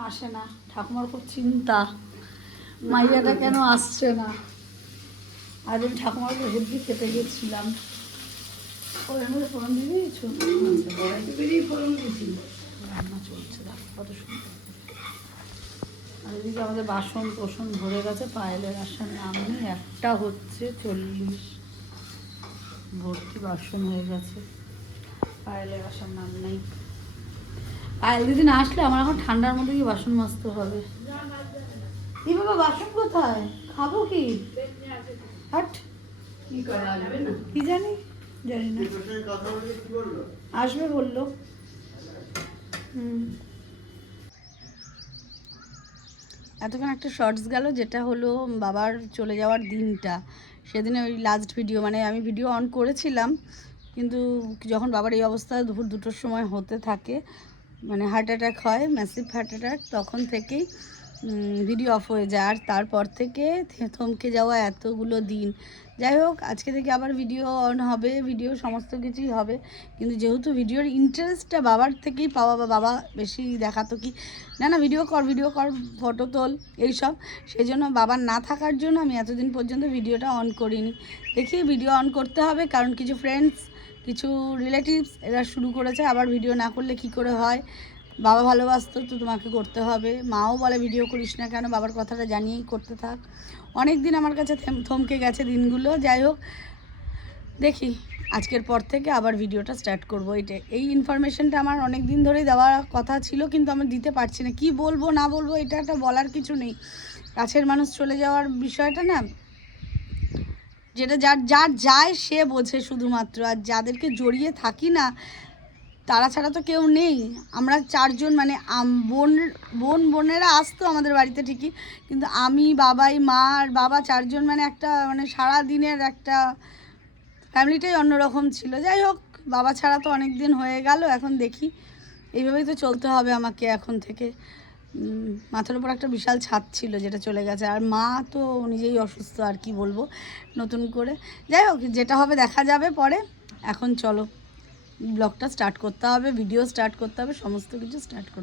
আসে না, ঠাকুমার খুব চিন্তা, মাইয়াটা কেন আসছে না। আজ আমি ঠাকুমার হেব্বি খেতে গেছিলাম। ওর মধ্যে ফোড়ন দিয়ে দিয়েছো? রান্না চলছে, দেখো কত সুন্দর। আর এদিকে আমাদের বাসন কোসন ভরে গেছে, পায়েলের আসার নাম নেই, একটা হচ্ছে 40 ভর্তি বাসন হয়ে গেছে, পায়েলের আসার নাম নেই। পায়েল দিদি না আসলে আমার এখন ঠান্ডার মধ্যে কি বাসন মাজতে হবে। এই বাবা বাসন কোথায়, খাবো কি? হাট কি জানি, জানি না, আসবে বললো। এতক্ষণ একটা শর্টস গেল, যেটা হলো বাবার চলে যাওয়ার দিনটা। সেদিনে ওই লাস্ট ভিডিও, মানে আমি ভিডিও অন করেছিলাম, কিন্তু যখন বাবার এই অবস্থা দুপুর 2টোর সময় হতে থাকে, মানে হার্ট অ্যাটাক হয়, ম্যাসিভ হার্ট অ্যাটাক, তখন থেকেই ভিডিও অফ হয়ে যায়। আর তারপর থেকে থমকে যাওয়া এতগুলো দিন। যাই হোক, আজকে থেকে আবার ভিডিও অন হবে, ভিডিও সমস্ত কিছুই হবে, কিন্তু যেহেতু ভিডিওর ইন্টারেস্টটা বাবার থেকেই পাওয়া, বা বাবা বেশি দেখাতো কি না ভিডিও কর ফটো তোল এইসব, সেই জন্য বাবার না থাকার জন্য আমি এতদিন পর্যন্ত ভিডিওটা অন করিনি। দেখি ভিডিও অন করতে হবে, কারণ কিছু ফ্রেন্ডস, কিছু রিলেটিভস এরা শুরু করেছে, আবার ভিডিও না করলে কি করে হয়, বাবা ভালোবাসতো তো তোমাকে করতে হবে। মাও বলে ভিডিও করিস না কেন, বাবার কথাটা জানিয়েই করতে থাক। অনেক দিন আমার কাছে থমকে গেছে দিনগুলো। যাই হোক, দেখি আজকের পর থেকে আবার ভিডিওটা স্টার্ট করবো। এই ইনফরমেশনটা আমার অনেক দিন ধরেই দেওয়ার কথা ছিল, কিন্তু আমি দিতে পারছি না। কি বলবো না বলবো এটা একটা বলার কিছু নেই। কাছের মানুষ চলে যাওয়ার বিষয়টা না, যেটা যার যায় সে বোঝে শুধুমাত্র, আর যাদেরকে জড়িয়ে থাকি না তারা ছাড়া তো কেউ নেই। আমরা 4জন, মানে বোনেরা আসতো আমাদের বাড়িতে ঠিকই, কিন্তু আমি, বাবাই, মা আর বাবা 4জন, মানে একটা, মানে সারা দিনের একটা ফ্যামিলিটাই অন্যরকম ছিল। যাই হোক, বাবা ছাড়া তো অনেক দিন হয়ে গেল, এখন দেখি এইভাবেই তো চলতে হবে আমাকে এখন থেকে। মাথার উপর একটা বিশাল ছাদ ছিল যেটা চলে গেছে, আর মা তো নিজেই অসুস্থ, আর কি বলবো নতুন করে। যাই হোক, যেটা হবে দেখা যাবে পরে। এখন চলো ব্লগটা স্টার্ট করতে হবে, ভিডিও স্টার্ট করতে হবে, সমস্ত কিছু স্টার্ট করতে হবে।